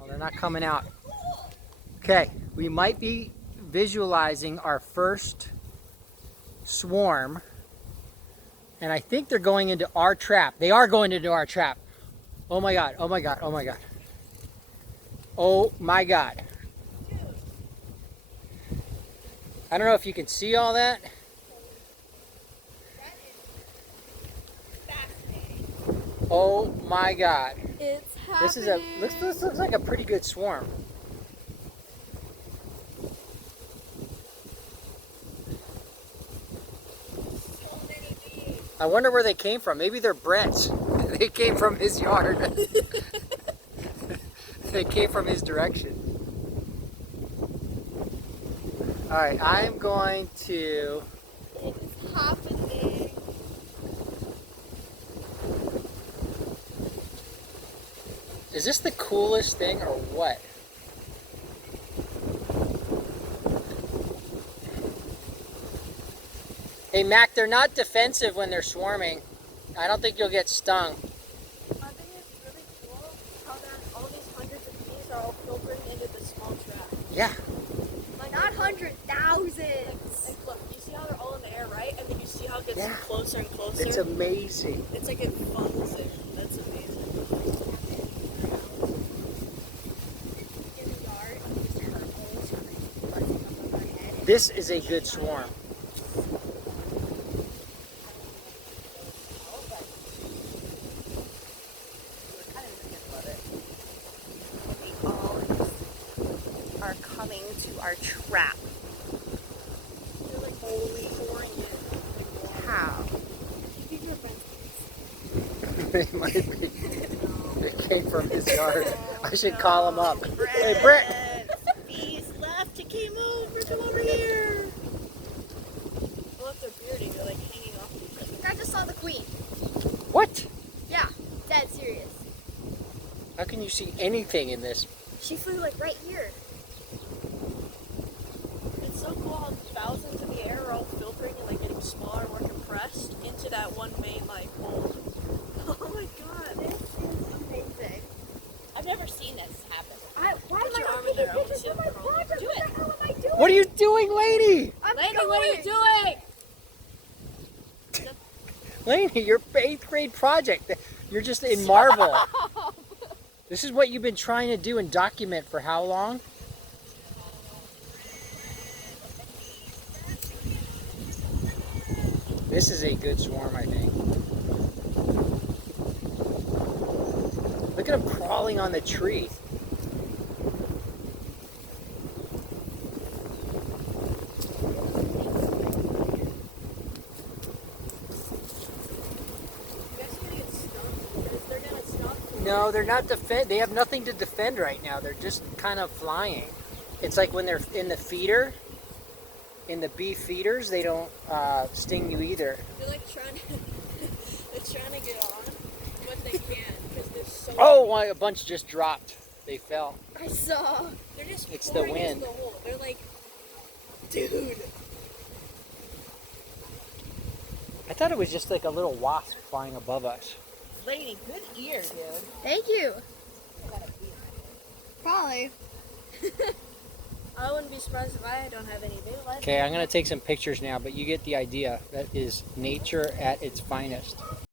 Oh, they're not coming out. Okay, we might be visualizing our first swarm. And I think they're going into our trap. They are going into our trap. Oh my God, oh my God, oh my God. Oh my God. I don't know if you can see all that. Oh my God. It's happening. This looks like a pretty good swarm. So many bees. I wonder where they came from. Maybe they're Brett's. They came from his yard. They came from his direction. All right, I'm going to... It's happening. Is this the coolest thing or what? Hey Mac, they're not defensive when they're swarming. I don't think you'll get stung. I think it's really cool how all these hundreds of bees are all filtering into the small trap. Yeah. Like not hundreds, thousands. Like look, you see how they're all in the air, right? And then you see how it gets closer and closer. It's amazing. It's like it funnels in. That's amazing. This is a good swarm. We all are coming to our trap. They're like holy oranges. How? They might be. They came from his yard. I should call him up. Hey, Brett! Bees left. He came over. Come over here. Look, they're bearding. They're like hanging off each other. I just saw the queen. What? Yeah, dead serious. How can you see anything in this? She flew like right here. It's so cool how thousands in the air are all filtering and like getting smaller, more compressed into that one main like hole. Oh my God, this is amazing. I've never seen this happen. Why am I not taking pictures of my project? What the hell am I doing? What are you doing, Lady? Lady, what are you doing? Laney, your 8th grade project. You're just in marble. This is what you've been trying to do and document for how long? This is a good swarm, I think. Look at them crawling on the tree. No, they're not they have nothing to defend right now. They're just kind of flying. It's like when they're in the feeder, in the bee feeders, they don't sting you either. They're like trying to get on what they can because there's so Oh, a bunch just dropped. They fell. I saw. They're just It's the wind. into the hole. They're like, dude. I thought it was just like a little wasp flying above us. Lady, good ear, dude. Thank you. Probably. I wouldn't be surprised if I don't have any video. Okay, I'm going to take some pictures now, but you get the idea. That is nature at its finest.